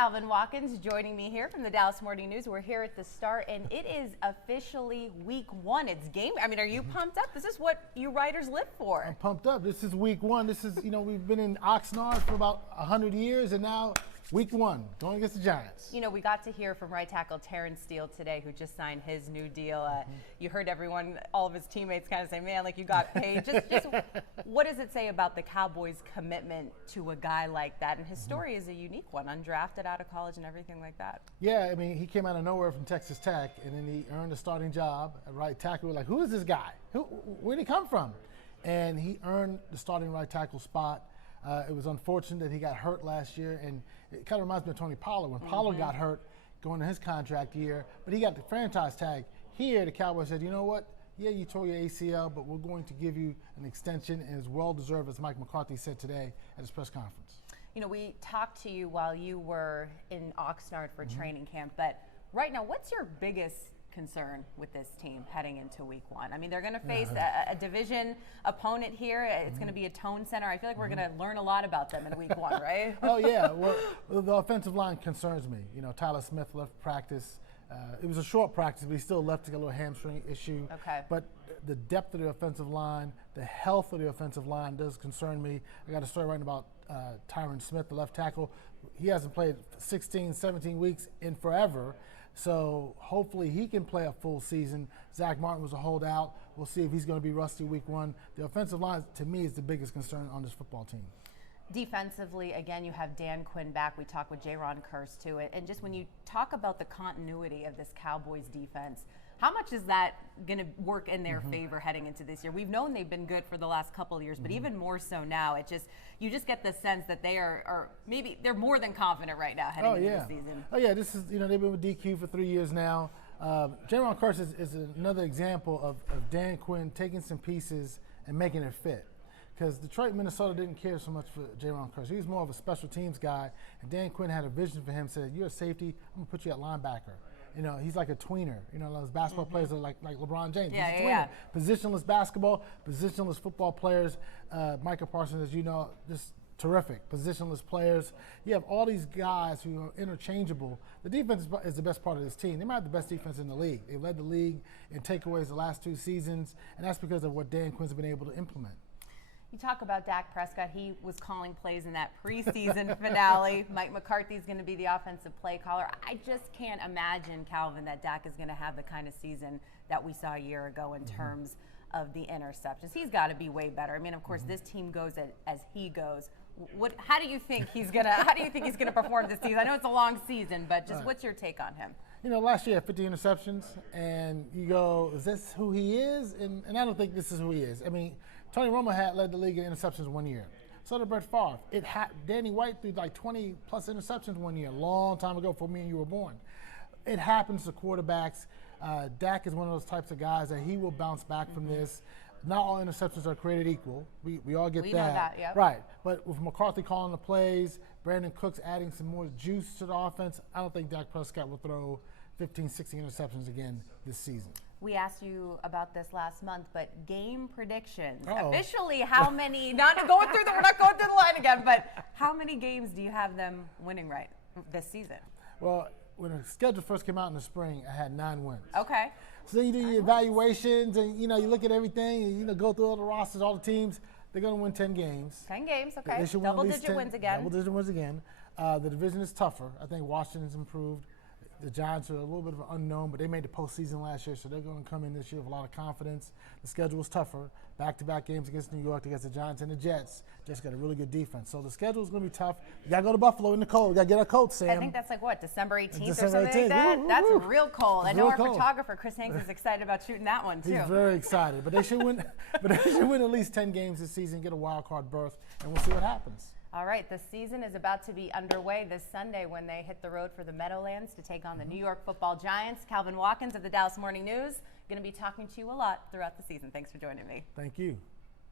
Calvin Watkins joining me here from the Dallas Morning News. We're here at the start, and it is officially week one. It's game. I mean, are you pumped up? This is what you writers live for. I'm pumped up. This is week one. This is, we've been in Oxnard for about 100 years, and now week one, going against the Giants. We got to hear from right tackle Terrence Steele today, who just signed his new deal. You heard all of his teammates kind of say, man, like you got paid. just what does it say about the Cowboys' commitment to a guy like that? And his story is a unique one, undrafted out of college and everything like that. Yeah, I mean, he came out of nowhere from Texas Tech, and then he earned a starting job at right tackle. We're like, who is this guy? Where did he come from? And he earned the starting right tackle spot. It was unfortunate that he got hurt last year, and it kind of reminds me of Tony Pollard. When Pollard got hurt going to his contract year, but he got the franchise tag. Here, the Cowboys said, you know what? Yeah, you tore your ACL, but we're going to give you an extension, and it's well-deserved, as Mike McCarthy said today at his press conference. We talked to you while you were in Oxnard for training camp, but right now, what's your biggest concern with this team heading into week one? I mean, they're going to face a division opponent here. It's going to be a tone center. I feel like we're going to learn a lot about them in week one, right? Oh, yeah. Well, the offensive line concerns me. Tyler Smith left practice. It was a short practice, but he still left to get a little hamstring issue. Okay. But the depth of the offensive line, the health of the offensive line does concern me. I got a story writing about Tyron Smith, the left tackle. He hasn't played 16, 17 weeks in forever. So hopefully he can play a full season. Zach Martin was a holdout. We'll see if he's going to be rusty week one. The offensive line, to me, is the biggest concern on this football team. Defensively, again, you have Dan Quinn back. We talked with Jaron Kearse to it. And just when you talk about the continuity of this Cowboys defense, how much is that going to work in their favor heading into this year? We've known they've been good for the last couple of years, but even more so now. You just get the sense that they are maybe they're more than confident right now heading into the season. Oh yeah, this is they've been with DQ for 3 years now. Jaron Kearse is another example of Dan Quinn taking some pieces and making it fit. Because Detroit, Minnesota didn't care so much for Jaron Kearse. He was more of a special teams guy, and Dan Quinn had a vision for him. Said, "You're a safety. I'm gonna put you at linebacker." He's like a tweener. Those basketball players are like LeBron James. He's a tweener. Positionless basketball, positionless football players. Micah Parsons, as you know, just terrific. Positionless players. You have all these guys who are interchangeable. The defense is the best part of this team. They might have the best defense in the league. They've led the league in takeaways the last 2 seasons, and that's because of what Dan Quinn's been able to implement. You talk about Dak Prescott. He was calling plays in that preseason finale. Mike McCarthy's going to be the offensive play caller. I just can't imagine, Calvin, that Dak is going to have the kind of season that we saw a year ago in terms of the interceptions. He's got to be way better. I mean, of course, this team goes as he goes. How do you think he's gonna perform this season? I know it's a long season, but just what's your take on him? Last year, 50 interceptions, and you go, is this who he is? And I don't think this is who he is. I mean, Tony Romo had led the league in interceptions 1 year. So did Brett Favre. Danny White threw like 20-plus interceptions 1 year, a long time ago before me and you were born. It happens to quarterbacks. Dak is one of those types of guys that he will bounce back from this. Not all interceptions are created equal. We all get that. We know that, yeah. Right. But with McCarthy calling the plays, Brandon Cooks adding some more juice to the offense, I don't think Dak Prescott will throw 15, 16 interceptions again this season. We asked you about this last month, but game predictions. Uh-oh. Officially, how many, we're not going through the line again, but how many games do you have them winning right this season? Well, when the schedule first came out in the spring, I had 9 wins. Okay. So then you do your evaluations, and you look at everything, and go through all the rosters, all the teams. They're going to win 10 games. 10 games, okay. They should Double-digit wins again. Double-digit wins again. The division is tougher. I think Washington's improved. The Giants are a little bit of an unknown, but they made the postseason last year, so they're going to come in this year with a lot of confidence. The schedule is tougher. Back-to-back games against New York, against the Giants and the Jets. Jets got a really good defense. So the schedule is going to be tough. You got to go to Buffalo in the cold. We got to get our coats, Sam. I think that's like, what, December 18th December or something 18th. like that? Woo, That's woo. real cold. I know real our cold. photographer, Chris Hanks, is excited about shooting that one, too. He's very excited. But they should win. But they should win at least 10 games this season, get a wild card berth, and we'll see what happens. All right, the season is about to be underway this Sunday when they hit the road for the Meadowlands to take on the New York Football Giants. Calvin Watkins of the Dallas Morning News, going to be talking to you a lot throughout the season. Thanks for joining me. Thank you.